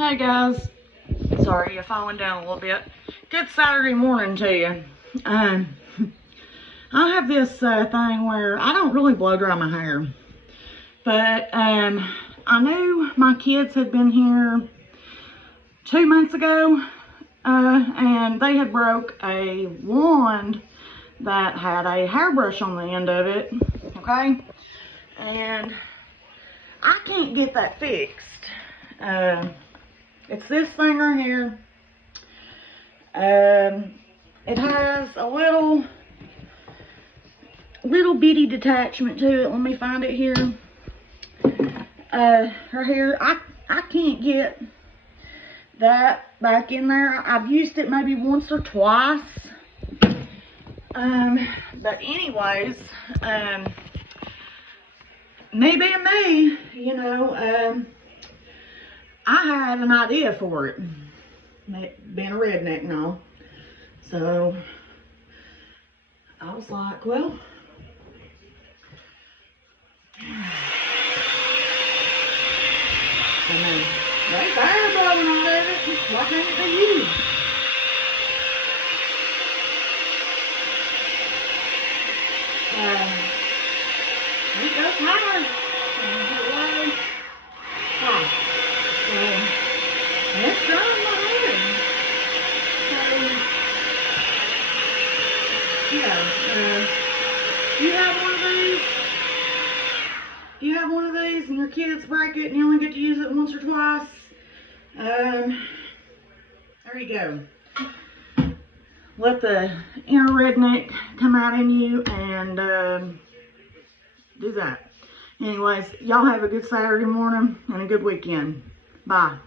Hey guys, sorry if I went down a little bit. Good Saturday morning to you. I have this thing where I don't really blow dry my hair, but I knew my kids had been here 2 months ago, and they had broke a wand that had a hairbrush on the end of it. Okay, and I can't get that fixed. It's this thing right here. It has a little bitty detachment to it. Let me find it here. Right here. I can't get that back in there. I've used it maybe once or twice. But anyways, me being me, you know, I had an idea for it, being a redneck and all. So I was like, well, there's air blowing out of it. Why can't it be you? It goes higher. It's drying my hair. So, yeah, you have one of these and your kids break it and you only get to use it once or twice, there you go. Let the inner redneck come out in you and do that. Anyways, y'all have a good Saturday morning and a good weekend. Bye.